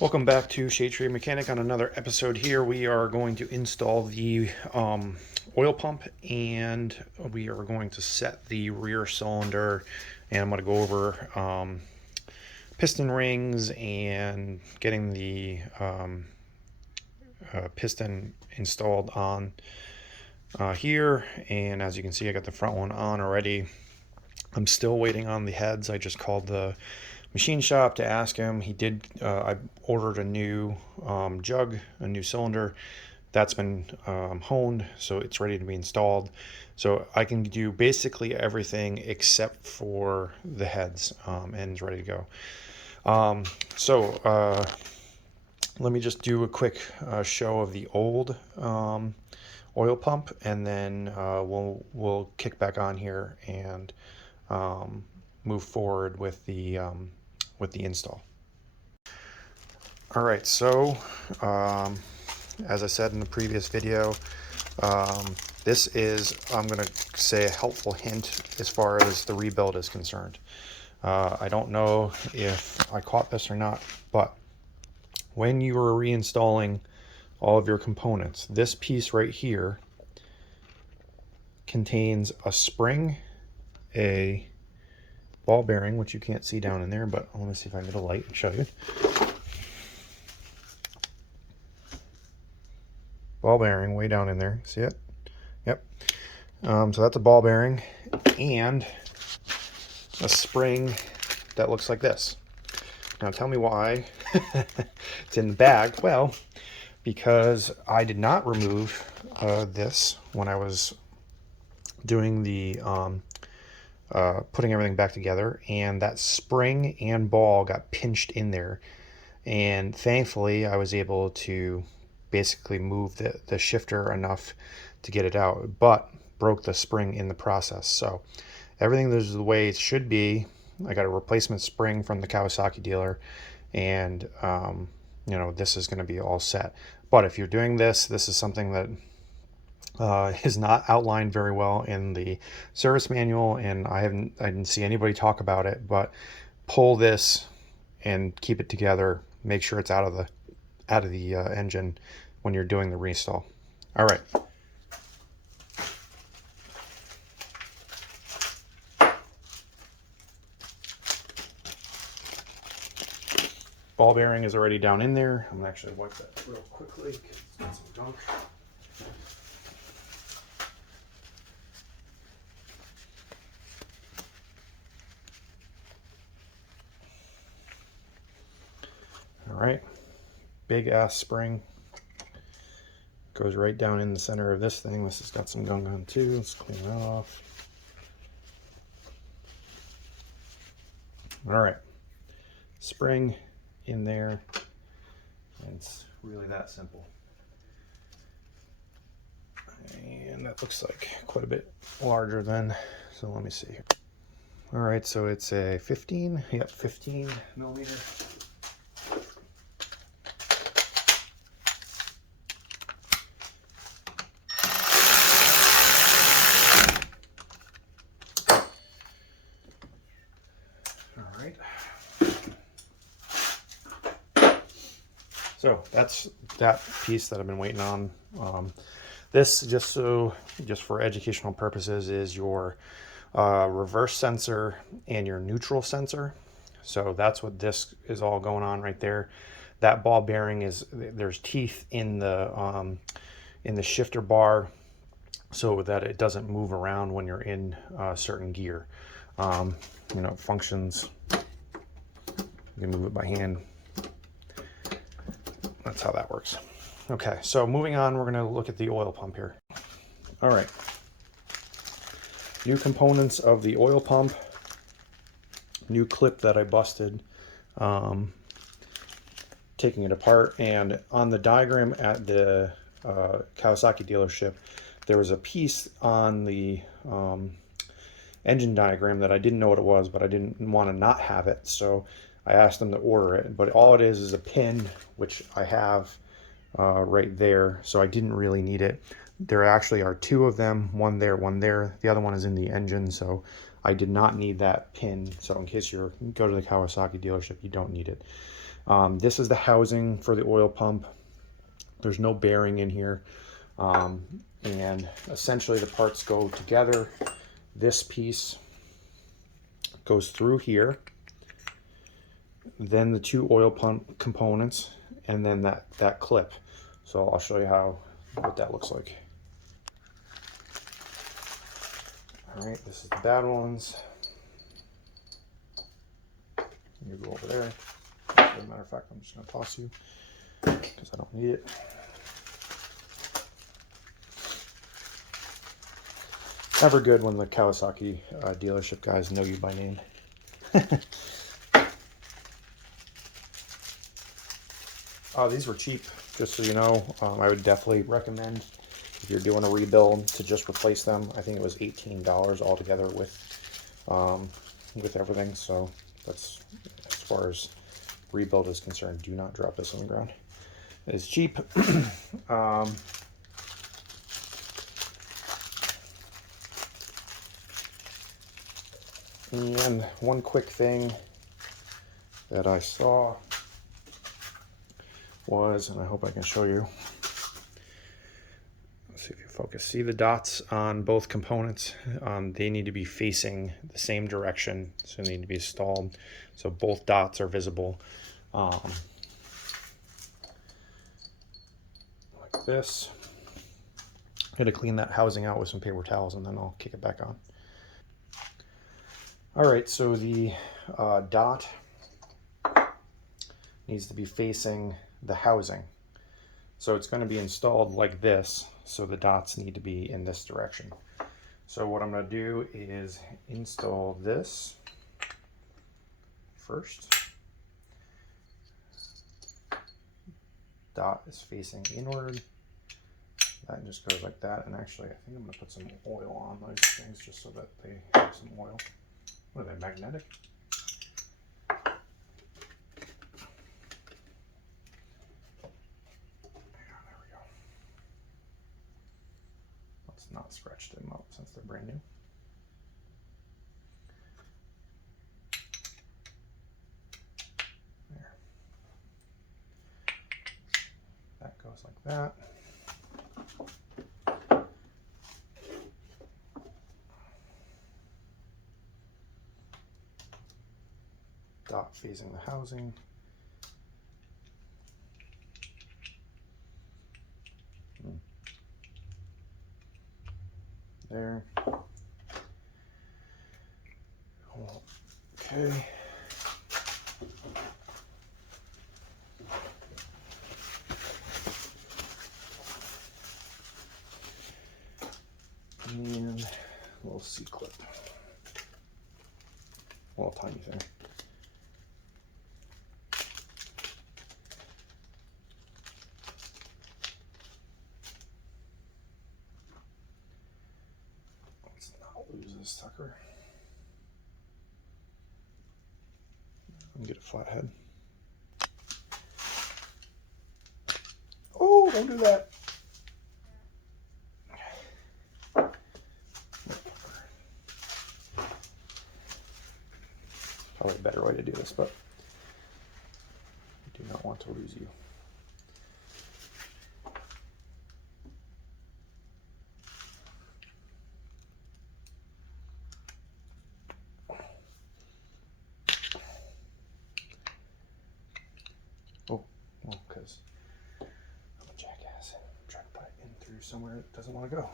Welcome back to Shade Tree Mechanic. On another episode here, we are going to install the oil pump, and we are going to set the rear cylinder, and I'm going to go over piston rings and getting the piston installed on here. And as you can see, I got the front one on already. I'm still waiting on the heads. I just called the machine shop to ask him. He did. I ordered a new jug, a new cylinder. That's been honed, so it's ready to be installed. So I can do basically everything except for the heads, and it's ready to go. Let me just do a quick show of the old oil pump, and then we'll kick back on here and move forward with the install. All right, so as I said in the previous video, this is, I'm going to say, a helpful hint as far as the rebuild is concerned. I don't know if I caught this or not, but when you are reinstalling all of your components, this piece right here contains a spring, a ball bearing, which you can't see down in there, but let me see if I can get a light and show you. Ball bearing way down in there. See it? Yep. So that's a ball bearing and a spring that looks like this. Now tell me why it's in the bag. Well, because I did not remove this when I was doing the putting everything back together, and that spring and ball got pinched in there, and thankfully I was able to basically move the shifter enough to get it out, but broke the spring in the process. So everything is the way it should be. I got a replacement spring from the Kawasaki dealer, and you know, this is going to be all set. But if you're doing this is something that is not outlined very well in the service manual, and I didn't see anybody talk about it. But pull this and keep it together. Make sure it's out of the engine when you're doing the reinstall. All right. Ball bearing is already down in there. I'm gonna actually wipe that real quickly because it's got some gunk. All right, big ass spring. Goes right down in the center of this thing. This has got some gunk on too. Let's clean that off. All right, spring in there. And it's really that simple. And that looks like quite a bit larger than, so let me see here. All right, so it's a 15 millimeter. So that's that piece that I've been waiting on. This, just for educational purposes, is your reverse sensor and your neutral sensor. So that's what this is all going on right there. That ball bearing is, there's teeth in the shifter bar so that it doesn't move around when you're in certain gear. You know, it functions. You can move it by hand. That's how that works. Okay, so moving on, we're going to look at the oil pump here. All right. New components of the oil pump. New clip that I busted taking it apart. And on the diagram at the Kawasaki dealership, there was a piece on the engine diagram that I didn't know what it was, but I didn't want to not have it. So I asked them to order it, but all it is a pin, which I have right there, so I didn't really need it. There actually are two of them, one there, one there. The other one is in the engine, so I did not need that pin. So in case you go to the Kawasaki dealership, you don't need it. This is the housing for the oil pump. There's no bearing in here. And essentially the parts go together. This piece goes through here, then the two oil pump components, and then that clip. So I'll show you what that looks like. All right, this is the bad ones. You go over there. As a matter of fact, I'm just going to toss you because I don't need it. Never good when the Kawasaki dealership guys know you by name. These were cheap, just so you know. I would definitely recommend, if you're doing a rebuild, to just replace them. I think it was $18 altogether with everything. So that's, as far as rebuild is concerned, do not drop this on the ground. It is cheap. And one quick thing that I saw was, and I hope I can show you. Let's see if you focus. See the dots on both components? They need to be facing the same direction, so they need to be installed so both dots are visible. Like this. I'm going to clean that housing out with some paper towels and then I'll kick it back on. Alright, so the dot needs to be facing the housing. So it's going to be installed like this, so the dots need to be in this direction. So what I'm going to do is install this first. Dot is facing inward. That just goes like that. And actually, I think I'm going to put some oil on those things just so that they have some oil. What are they, magnetic? There we go. Let's not scratch them up since they're brand new. There. That goes like that. Dot facing the housing. There. Okay. And a little C-clip. A little tiny thing. Let's not lose this sucker. And get a flat head. Oh, don't do that. Probably a better way to do this, but I do not want to lose you. Oh, well, because I'm a jackass. I'm trying to put it in through somewhere it doesn't want to go.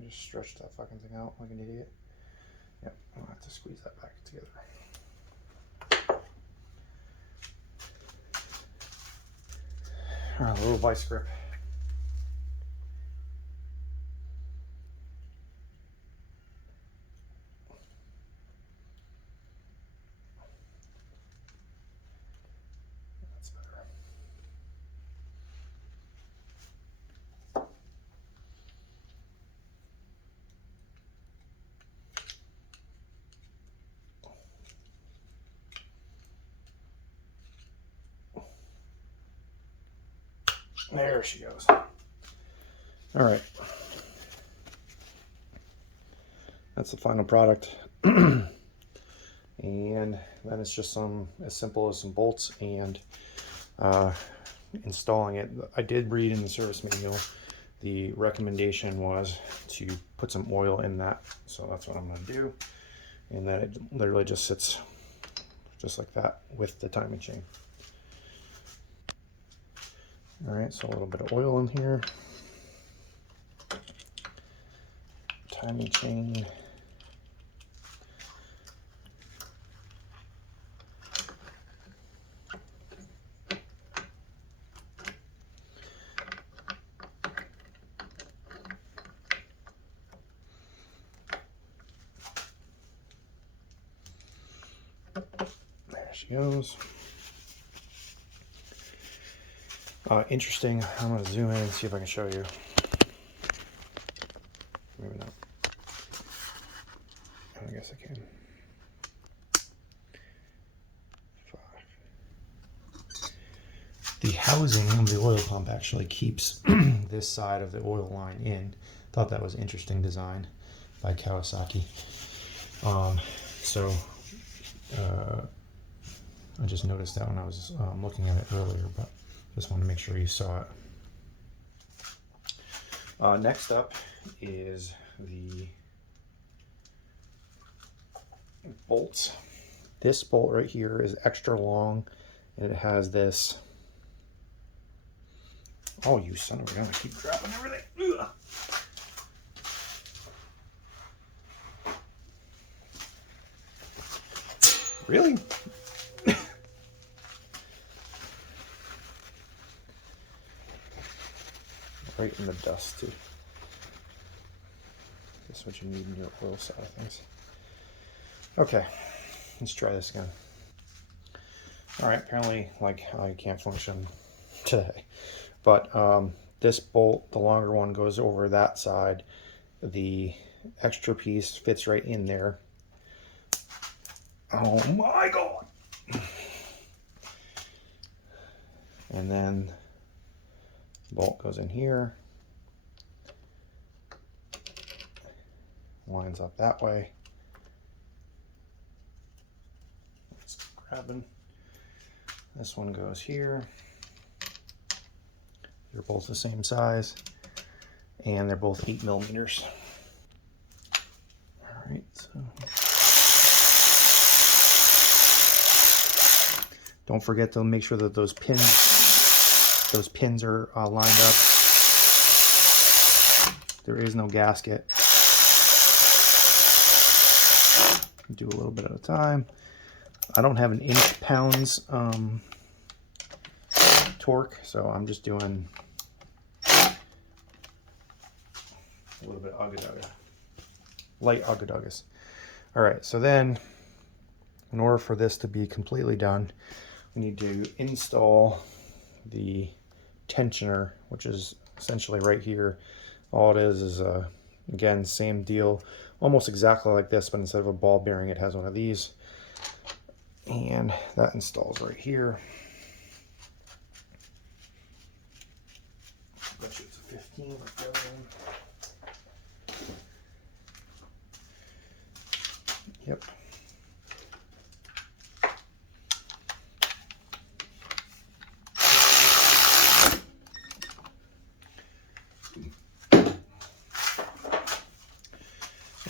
I just stretched that fucking thing out like an idiot. Yep, I'm gonna have to squeeze that back together. Alright, a little vice grip. That's better. There she goes. All right. That's the final product. And then it's just as simple as some bolts and installing it. I did read in the service manual, the recommendation was to put some oil in that. So that's what I'm going to do. And then it literally just sits just like that with the timing chain. All right, so a little bit of oil in here. Timing chain. There she goes. Interesting. I'm going to zoom in and see if I can show you. Maybe not. I guess I can. 5. The housing of the oil pump actually keeps this side of the oil line in. Thought that was interesting design by Kawasaki. I just noticed that when I was looking at it earlier, but just want to make sure you saw it. Next up is the bolts. This bolt right here is extra long, and it has this. Oh, you son of a gun! I keep dropping everything. Ugh. Really? Right in the dust too. That's what you need in your oil side of things. Okay, let's try this again. All right, apparently, like, I can't function today, but this bolt, the longer one, goes over that side. The extra piece fits right in there. Oh my God! And then the bolt goes in here, lines up that way. It's grabbing. This one goes here. They're both the same size, and they're both 8 millimeters. All right, so don't forget to make sure that those pins are lined up. There is no gasket. Do a little bit at a time. I don't have an inch-pounds torque, so I'm just doing a little bit of ugga-dugga, light ugga-duggas. All right, so then in order for this to be completely done, we need to install the tensioner, which is essentially right here. All it is again, same deal, almost exactly like this, but instead of a ball bearing, it has one of these. And that installs right here. Bet you it's a 15 like the other one. Yep.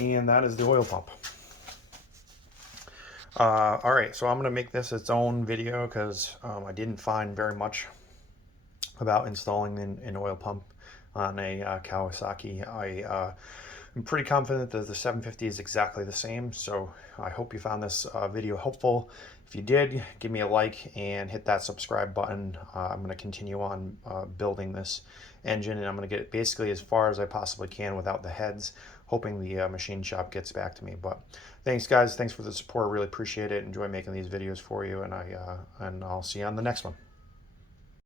And that is the oil pump. All right, so I'm going to make this its own video because I didn't find very much about installing an oil pump on a Kawasaki. I'm pretty confident that the 750 is exactly the same, so I hope you found this video helpful. If you did, give me a like and hit that subscribe button. I'm going to continue on building this engine, and I'm going to get it basically as far as I possibly can without the heads, hoping the machine shop gets back to me. But thanks, guys. Thanks for the support. Really appreciate it. Enjoy making these videos for you, and I'll see you on the next one.